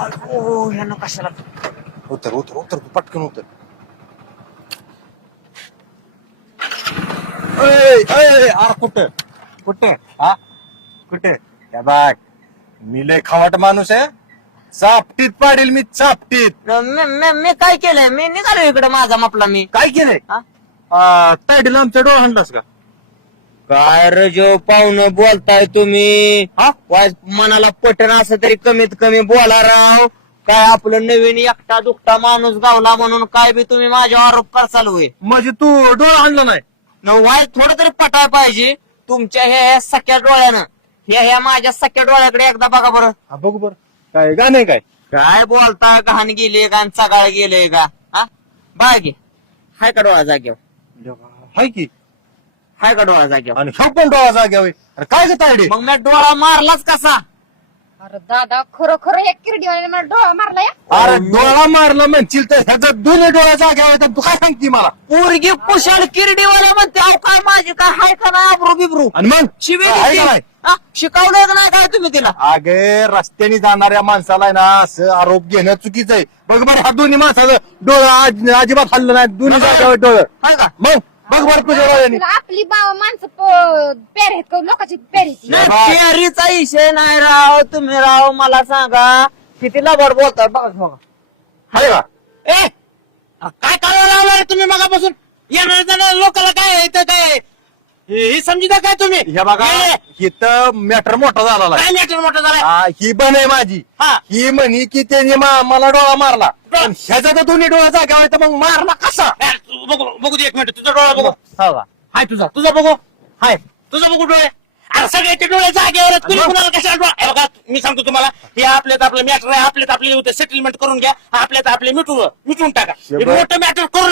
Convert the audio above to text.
ओ ह्यानं कशाला उतर उतर उतर तू पटकन उतर. अरे कुठं कुठं हा कुठे त्या बाग मी लय खावट माणूस आहे. चापटीत पाडील मी चापटीत. मी काय केलंय मी निघालो इकडे माझा मापला मी काय केलंय हा? तायडीला आमच्या डोळा हाणलास का? काय रजो पाहुणं बोलताय तुम्ही मनाला पटन असं तरी कमीत कमी बोला राव. काय आपलं नवीन एकटा दुखटा माणूस गावला म्हणून काय बी तुम्ही माझ्या आरोप करसाल होय. म्हणजे तू डोळा आणला नाही? वाय थोडं तरी पटाय पाहिजे तुमच्या ह्या सख्या डोळ्यानं. ह्या माझ्या सख्या डोळ्याकडे एकदा बघा बरं. हा बघू बर काय गाणे काय काय बोलता घाण गेले का चगाळ गेले का हा बागे हाय का डोळा जाग्यावर हाय की हाय का डोळा जाग्यावर आणि ह्यो पण डोळा जाग्यावर. अरे काय ग तायडे मग मी डोळा मारलाच कसा. अरे दादा खरोखर एक किरडीवाने मला डोळा मारला या. अरे डोळा मारला म्हणशील तर ह्याचा दोन्ही डोळा जाग्यावर आहेत. तू काय सांगती मला? पोरगी कुशाल किरडीवाला म्हणते अहो काय माझी काय हाय का नाही अब्रू बिब्रू आणि मग शिवे आहे का नाही? शिकवलं का नाही काय तुम्ही तिला. अगे रस्त्याने जाणाऱ्या माणसाला आहे ना असं आरोप घेणं चुकीचं आहे. बघ बरं ह्या दोन्ही माणसाचं डोळं अजिबात हल्लं नाही. दोन्ही जाग्यावर डोळं. हाय का मग बघ बरं तुझ्या डोळ्याने. तुला आपली माणसं पेर आहेत का लोकांची पेरीची. नाही प्यारीचा विषय नाही राव. तुम्ही राव मला सांगा किती लबाड बोलताय बघा बघा. हाय का? ए काय करायला लावलाय तुम्ही मगापासून येणार जाणार लोकांना काय येतं काय हे समजिता काय तुम्ही. हे बघा ए, इथं मॅटर मोठा झाला काय मॅटर मोठं झालंय. ही बन आहे माझी. हा. ही म्हणी की त्याने मला डोळा मारला. पण ह्याचा तर दोन्ही डोळा जाग्यावर आहेत, तर मग मारला कसा? बघू दे एक मिनिट तुझा डोळा बघू. हा का? हाय तुझा बघू. हाय तुझा बघू डोळे. अरे सगळ्याचे डोळे जागेवर आहेत. कुणी कुणाला कशाला डोळा. हे बघा मी सांगतो तुम्हाला हे आपल्यात आपलं मॅटर आहे. आपल्यात आपले सेटलमेंट करून घ्या. आपल्यात आपले मिटवून टाका. हे मोठं मॅटर करू नका.